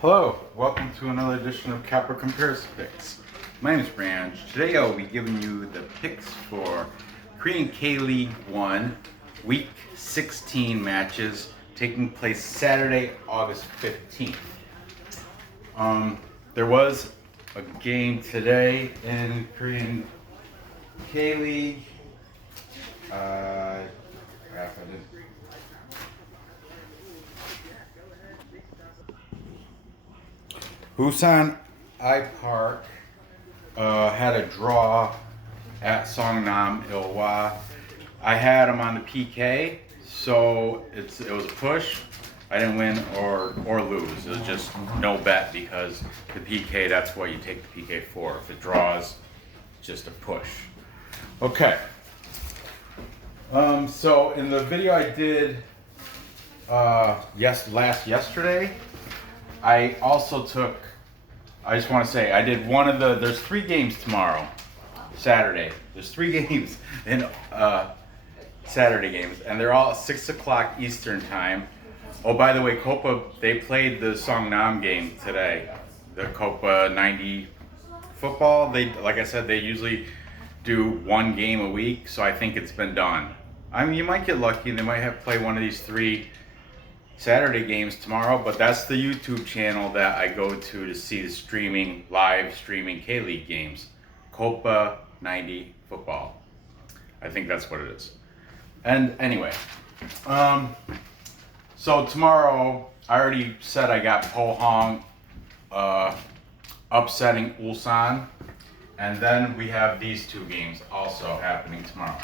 Hello, welcome to another edition of Capper Compares Picks. My name is Ranj. Today I'll be giving you the picks for Korean K-League 1 Week 16 matches taking place Saturday, August 15th. There was a game today in Korean K-League. Busan I Park had a draw at Songnam Ilhwa. I had them on the PK, so it was a push. I didn't win or lose. It was just no bet because the PK, that's what you take the PK for. If it draws, just a push. Okay. So in the video I did yesterday, I also took, I just want to say, I did one of there's 3 games tomorrow, Saturday. There's 3 games in Saturday games, and they're all at 6 o'clock Eastern time. Oh, by the way, Copa, they played the Songnam game today, the Copa 90 football. They, like I said, they usually do 1 game a week, so I think it's been done. I mean, you might get lucky and they might have to play one of these 3 Saturday games tomorrow, but that's the YouTube channel that I go to see the live streaming K-League games. Copa 90 football. I think that's what it is. And anyway, so tomorrow, I already said I got Pohang upsetting Ulsan, and then we have these 2 games also happening tomorrow.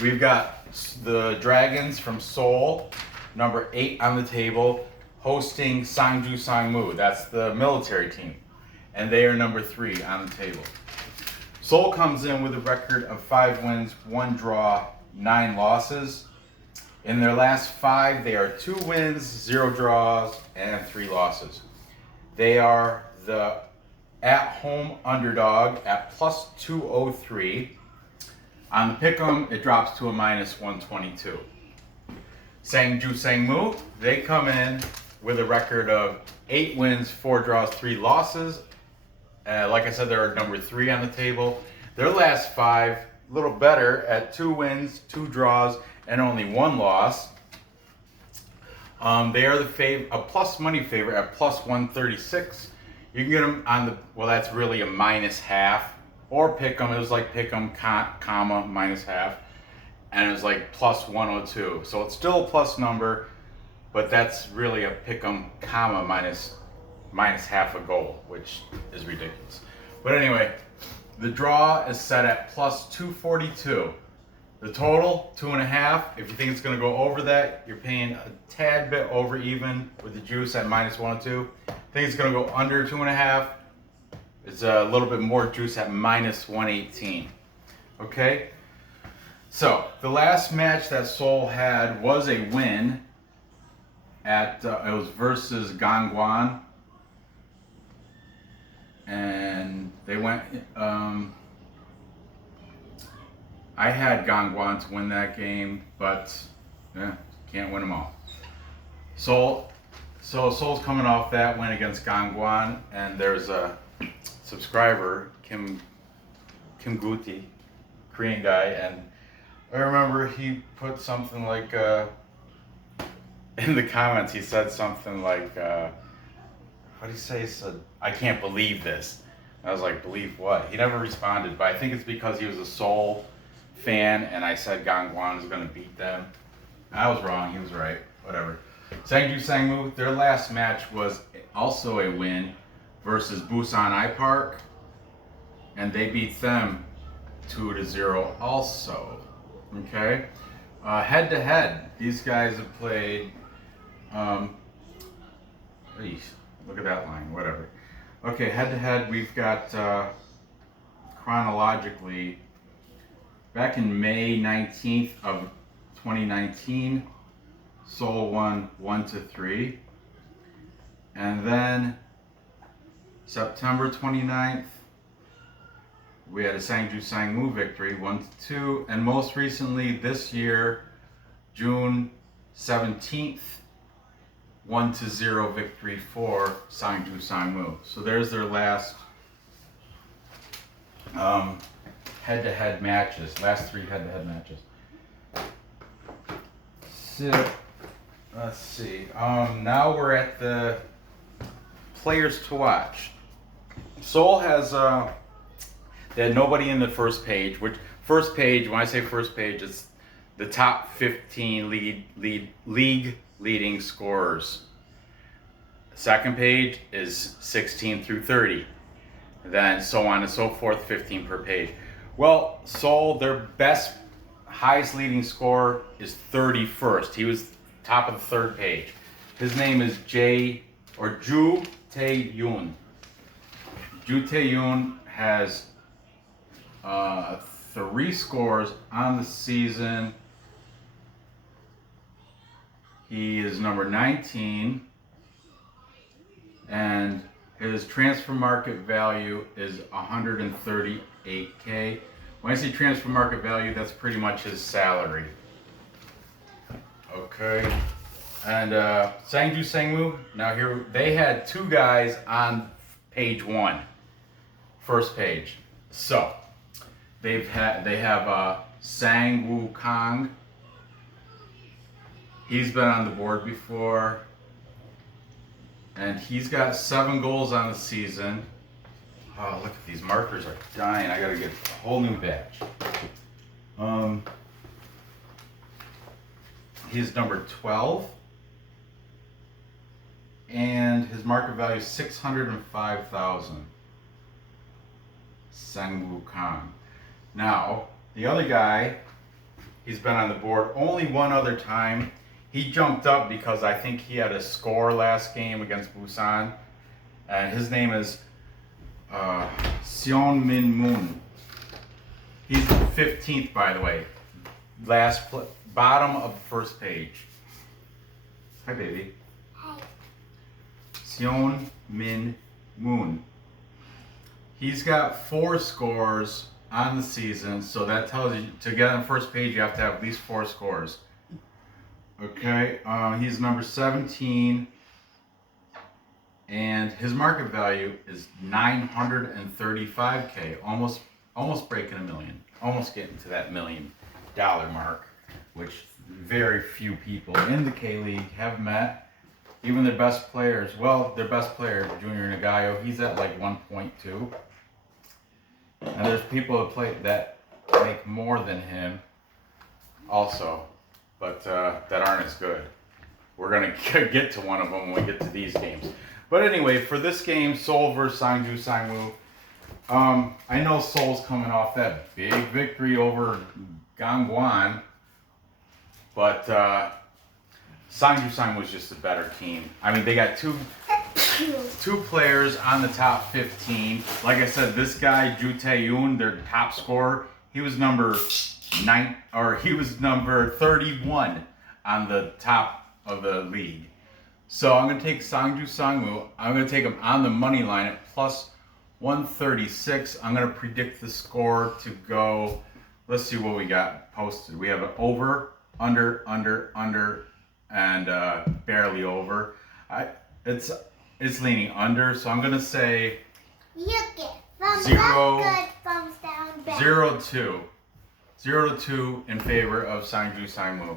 We've got the Dragons from Seoul, number 8 on the table, hosting Sangmu. That's the military team, and they are number 3 on the table. Seoul comes in with a record of 5 wins, 1 draw, 9 losses. In their last 5, they are 2 wins, 0 draws, and 3 losses. They are the at-home underdog at plus 203. On the pick'em, it drops to a minus 122. Sangmu, they come in with a record of 8 wins, 4 draws, 3 losses. Like I said, they're number 3 on the table. Their last 5, a little better at 2 wins, 2 draws, and only 1 loss. They are a plus money favorite at plus 136. You can get them on the, well, that's really a minus half, or pick them. It was like pick them, comma, minus half, and it was like plus 102. So it's still a plus number, but that's really a pick them, comma, minus half a goal, which is ridiculous. But anyway, the draw is set at plus 242. The total, 2.5. If you think it's going to go over that, you're paying a tad bit over even with the juice at minus 102. Think it's going to go under 2.5. It's a little bit more juice at minus 118. Okay? So, the last match that Seoul had was a win at, it was versus Gangwon. And they went, I had Gangwon to win that game, but can't win them all. Soul's coming off that win against Gangwon, and there's a subscriber, Kim Guckley, Korean guy, and I remember he put something like, in the comments, he said something like, what did he say? He said, I can't believe this. I was like, believe what? He never responded, but I think it's because he was a Seoul fan, and I said Gangwon is going to beat them. I was wrong, he was right, whatever. Sangmu, their last match was also a win versus Busan I Park, and they beat them 2-0 also. Okay? Head to head, these guys have played, look at that line, whatever. Okay, head to head, we've got, chronologically, back in May 19th of 2019, Seoul won 1-3. And then September 29th, we had a Sangmu victory, 1-2. And most recently this year, June 17th, 1-0 victory for Sangju Sangmu. So there's their last head-to-head matches. Last 3 head-to-head matches. So let's see. Now we're at the players to watch. Seoul has they had nobody in the first page. Which first page? When I say first page, it's the top 15 league leading scorers. Second page is 16 through 30. Then so on and so forth, 15 per page. Well, Seoul, their highest leading scorer is 31st. He was top of the third page. His name is Ju Tae-yoon. Ju Tae-yoon has 3 scores on the season. He is number 19, and his transfer market value is 138K. When I say transfer market value, that's pretty much his salary. Okay. And Sangju Sangmu, now here, they had 2 guys on page 1, first page. So, they have Sangwoo Kang. He's been on the board before, and he's got 7 goals on the season. Oh, look at these markers are dying. I gotta get a whole new batch. He's number 12, and his market value is 605,000. Sangwoo Kang. Now, the other guy, he's been on the board only one other time. He jumped up because I think he had a score last game against Busan. And his name is Seon Min Moon. He's 15th, by the way. Bottom of the first page. Hi, baby. Hi. Seon Min Moon. He's got 4 scores on the season, so that tells you to get on the first page you have to have at least 4 scores. Okay, he's number 17, and his market value is 935K, almost breaking $1 million, almost getting to that $1 million mark, which very few people in the K League have met. Even their best players, well, their best player, Junior Nagayo, he's at like 1.2. And there's people that make more than him also, but that aren't as good. We're going to get to one of them when we get to these games. But anyway, for this game, Seoul versus Sangju Sangmu, I know Seoul's coming off that big victory over Gangwon, but Sangju Sangmu was just a better team. I mean, they got two players on the top 15. Like I said, this guy, Ju Tae-yoon, their top scorer, he was number 31 on the top of the league. So I'm going to take Sangju Sangmu. I'm going to take him on the money line at plus 136. I'm going to predict the score to go. Let's see what we got posted. We have an over, under, and barely over. It's leaning under, so I'm going to say 0-2. 0-2 in favor of Sangju Sangmu.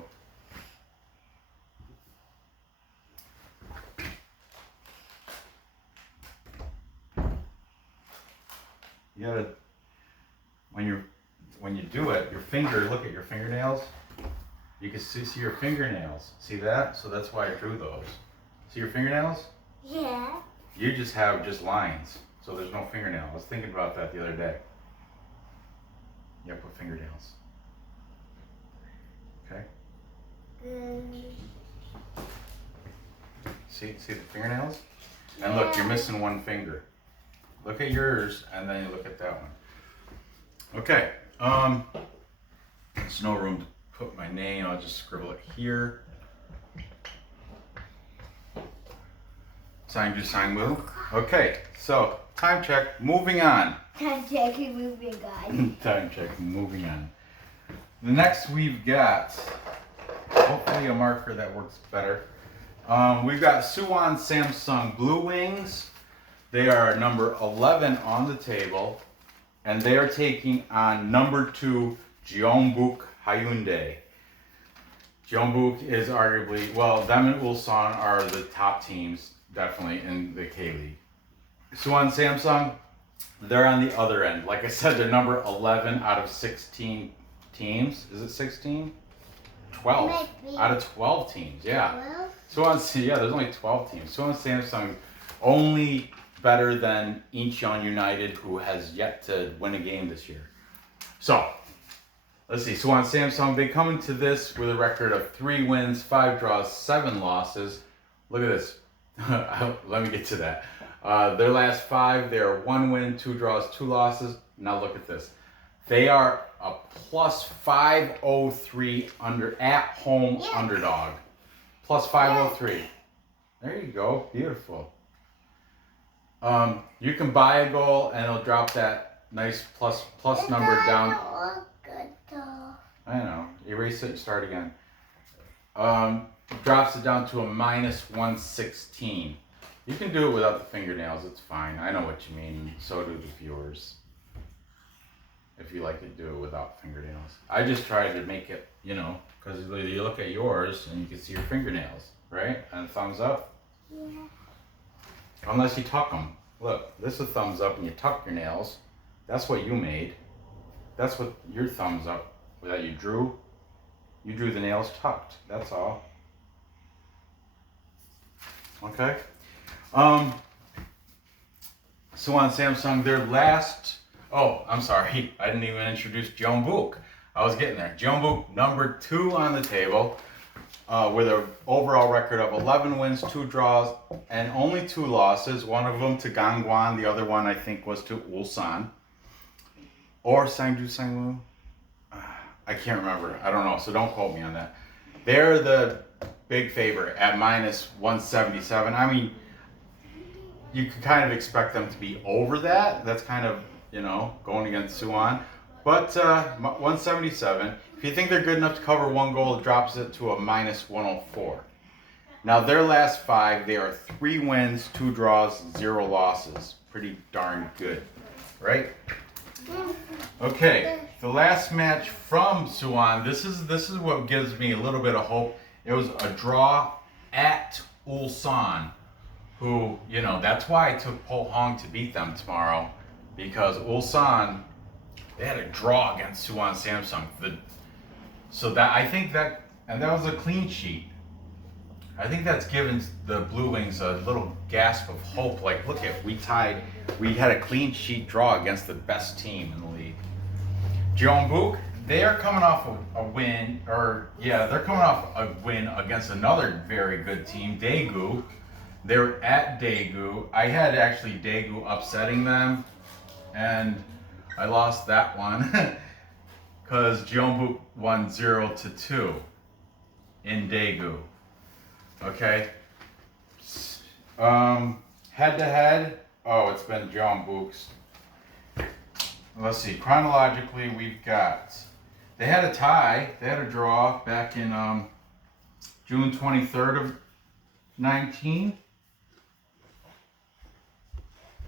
You gotta, when you do it, look at your fingernails. You can see your fingernails. See that? So that's why I drew those. See your fingernails? Yeah. You just have lines, so there's no fingernail. I was thinking about that the other day. Yeah, put fingernails. Okay. See the fingernails? And look, you're missing one finger. Look at yours, and then you look at that one. Okay. There's no room to put my name. I'll just scribble it here. Sangju Sangmu. Okay, so time check. Moving on. Time check, moving on. Time check. Moving on. The next we've got, hopefully, a marker that works better. We've got Suwon Samsung Blue Wings. They are number 11 on the table, and they are taking on number 2 Jeonbuk Hyundai. Jeonbuk is arguably, well, them and Ulsan are the top teams, definitely, in the K-League. Suwon Samsung, they're on the other end. Like I said, they're number 11 out of 16 teams. Is it 16? 12 out of 12 teams, yeah. Suwon, yeah, there's only 12 teams. Suwon Samsung only better than Incheon United, who has yet to win a game this year. So, let's see. Suwon Samsung, they come into this with a record of 3 wins, 5 draws, 7 losses. Look at this. Let me get to that. Their last 5, they are 1 win, 2 draws, 2 losses. Now look at this. They are a plus 503 at home underdog. Plus 503. There you go. Beautiful. You can buy a goal and it'll drop that nice plus number down. I know. Erase it and start again. Drops it down to a minus 116. You can do it without the fingernails. It's fine. I know what you mean. So do the viewers. If you like to do it without fingernails. I just tried to make it, because you look at yours and you can see your fingernails, right? And thumbs up. Yeah. Unless you tuck them. Look, this is a thumbs up and you tuck your nails. That's what you made. That's what your thumbs up that you drew. You drew the nails tucked. That's all. Okay. So on Samsung, their last. Oh, I'm sorry. I didn't even introduce Jeonbuk. I was getting there. Jeonbuk, number 2 on the table, with an overall record of 11 wins, 2 draws, and only 2 losses. One of them to Gangwon. The other one, I think, was to Ulsan. Or Sangju. I can't remember. I don't know, so don't quote me on that. They're the big favorite at minus 177. I mean, you could kind of expect them to be over that. That's kind of, going against Suwon. But 177. If you think they're good enough to cover 1 goal, it drops it to a minus 104. Now, their last 5, they are 3 wins, 2 draws, 0 losses. Pretty darn good, right? Okay, the last match from Suwon. This is what gives me a little bit of hope. It was a draw at Ulsan, who, that's why I took Po Hong to beat them tomorrow, because Ulsan, they had a draw against Suwon Samsung. And that was a clean sheet. I think that's given the Blue Wings a little gasp of hope. Like, look at, we had a clean sheet draw against the best team in the league. Jeonbuk, they are coming off a win, they're coming off a win against another very good team, Daegu. They're at Daegu. I had actually Daegu upsetting them, and I lost that one because Jeonbuk won 0-2 in Daegu. Okay. Head to head. Oh, it's been Jeonbuk's. Let's see. Chronologically, we've got. They had a tie. They had a draw back in June 23rd of 19.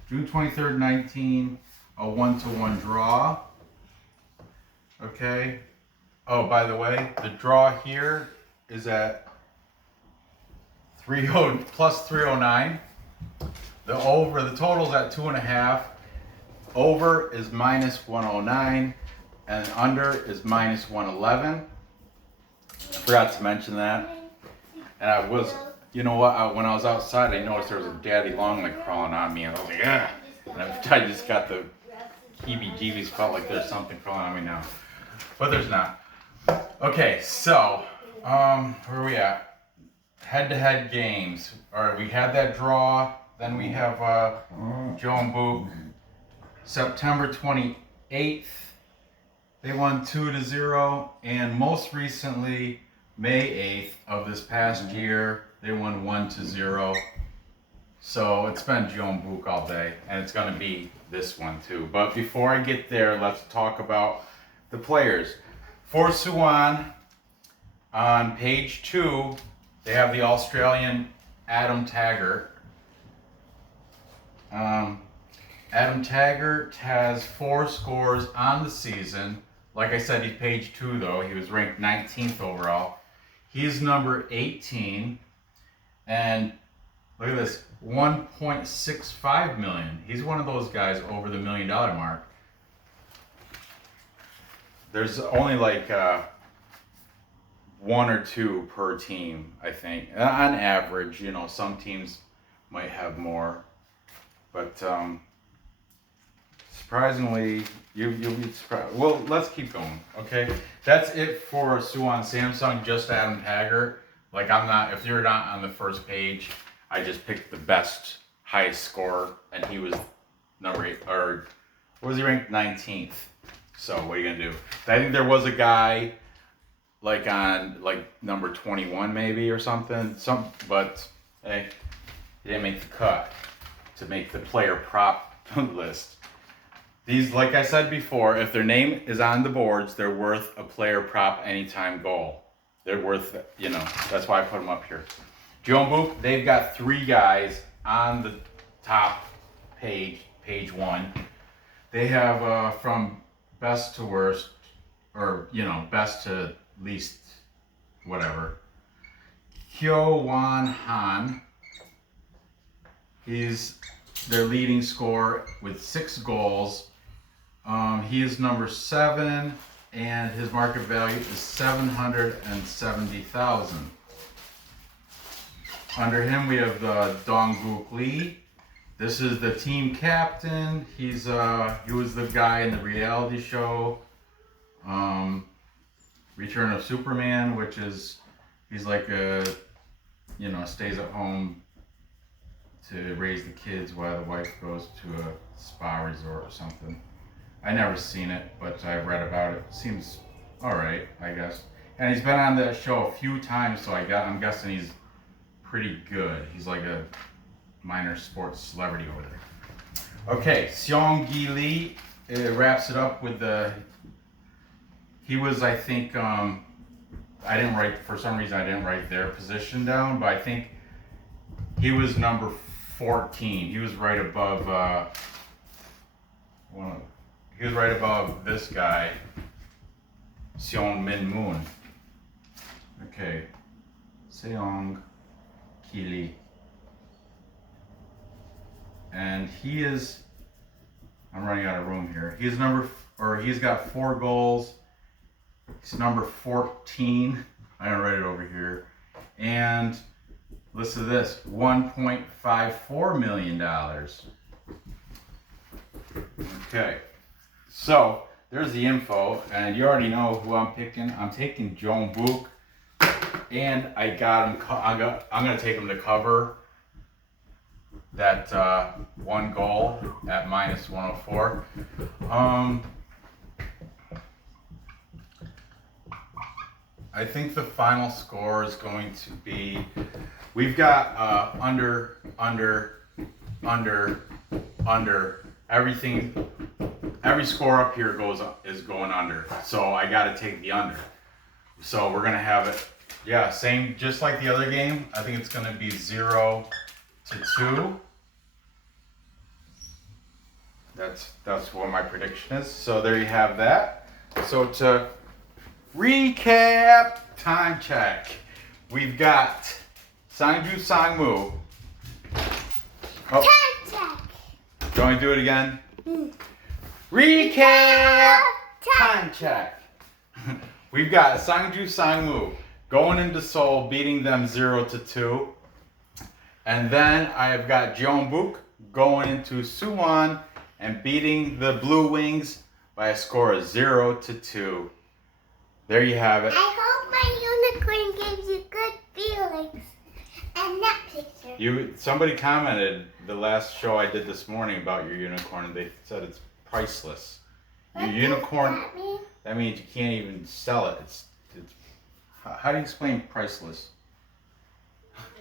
June 23rd, 19. A 1-1 draw. Okay. Oh, by the way, the draw here is at plus 309. The total's at 2.5. Over is minus 109, and under is minus 111. I forgot to mention that. And I was, when I was outside, I noticed there was a daddy long leg crawling on me, and I was like, yeah. And I just got the heebie-jeebies, felt like there's something crawling on me now. But there's not. Okay, so, where are we at? Head-to-head games. All right, we had that draw. Then we have Jeonbuk, September 28th. They won 2-0. And most recently, May 8th of this past year, they won 1-0. So it's been Jeonbuk all day, and it's going to be this one too. But before I get there, let's talk about the players. For Suwon, on page 2, They have the Australian Adam Taggart. Adam Taggart has 4 scores on the season. Like I said, he's page 2 though. He was ranked 19th overall. He's number 18. And look at this, 1.65 million. He's one of those guys over the $1 million mark. There's only like 1 or 2 per team, I think. On average, you know, some teams might have more. But surprisingly, you'll be surprised. Well, let's keep going, okay? That's it for Suwon Samsung, just Adam Taggart. Like, I'm not, if you're not on the first page, I just picked the best, highest score, and he was number 8, or was he ranked 19th? So what are you gonna do? I think there was a guy like on like number 21 maybe or something. But hey, he didn't make the cut to make the player prop list. These, like I said before, if their name is on the boards, they're worth a player prop anytime goal. They're worth, you know, that's why I put them up here. Jeonbuk, they've got 3 guys on the top page, page 1. They have from best to worst, or, you know, best to least, whatever. Hyo-Won Han, he's their leading scorer with 6 goals. He is number 7, and his market value is 770,000. Under him, we have the Guckley. This is the team captain. He was the guy in the reality show, Return of Superman, which is, he's like a, you know, stays at home to raise the kids while the wife goes to a spa resort or something. I never seen it, but I've read about it. Seems alright, I guess. And he's been on that show a few times, so I'm guessing he's pretty good. He's like a minor sports celebrity over there. Okay, Seong-gi Lee wraps it up with he was, I think, I didn't write, for some reason I didn't write their position down, but I think he was number 14. He was right above, he was right above this guy, Seong Min Moon. Okay, Seong-gi Lee. And he is, I'm running out of room here. He's he's got 4 goals. He's number 14. I didn't write it over here. And listen to this, $1.54 million. Okay, so there's the info, and you already know who I'm picking. I'm taking Jeonbuk, and I got him. I'm gonna take him to cover that 1 goal at minus 104. I think the final score is going to be, we've got under, everything, every score up here is going under. So I got to take the under. So we're going to have it, yeah, same, just like the other game. I think it's going to be 0-2. That's what my prediction is. So there you have that. So to recap, time check. We've got Sangju Sangmu. Oh. Time check. Do you want to do it again? Recap, time check. We've got Sangju Sangmu going into Seoul, beating them 0-2. And then I've got Jeonbuk going into Suwon and beating the Blue Wings by a score of 0-2. There you have it. I hope my unicorn gives you good feelings. And that picture. Somebody commented the last show I did this morning about your unicorn, and they said it's priceless. Your unicorn, that means you can't even sell it. It's how do you explain priceless?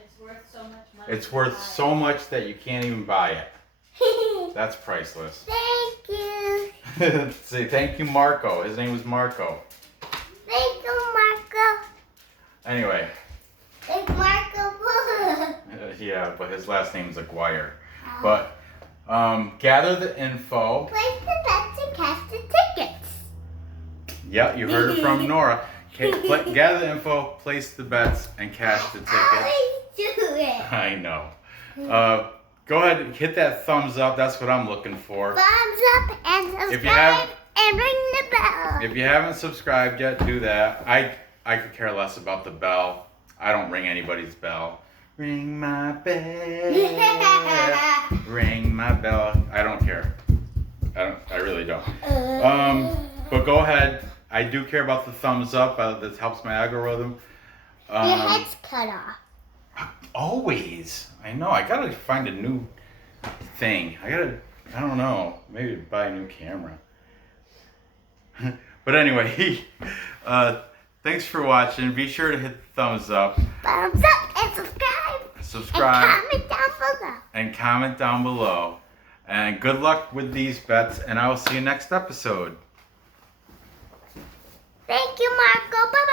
It's worth so much money. It's worth so much that you can't even buy it. That's priceless. Thank you. Say thank you, Marco. His name was Marco. Thank you, Marco. Anyway, Like Marco Polo. Yeah, but his last name's Aguirre. But gather the info. Place the bets and cash the tickets. Yeah, you heard it from Nora. Gather the info, place the bets, and cash the tickets. Always do it. I know. Go ahead and hit that thumbs up. That's what I'm looking for. Thumbs up and If you subscribe and ring the bell. If you haven't subscribed yet, do that. I could care less about the bell. I don't ring anybody's bell. Ring my bell. Ring my bell. I don't care. I really don't. But go ahead. I do care about the thumbs up. This helps my algorithm. Your head's cut off. Always. I know. I gotta find a new thing. I don't know. Maybe buy a new camera. But anyway, thanks for watching. Be sure to hit the thumbs up. Thumbs up and subscribe. And comment down below. And comment down below. And good luck with these bets. And I will see you next episode. Thank you, Marco. Bye-bye.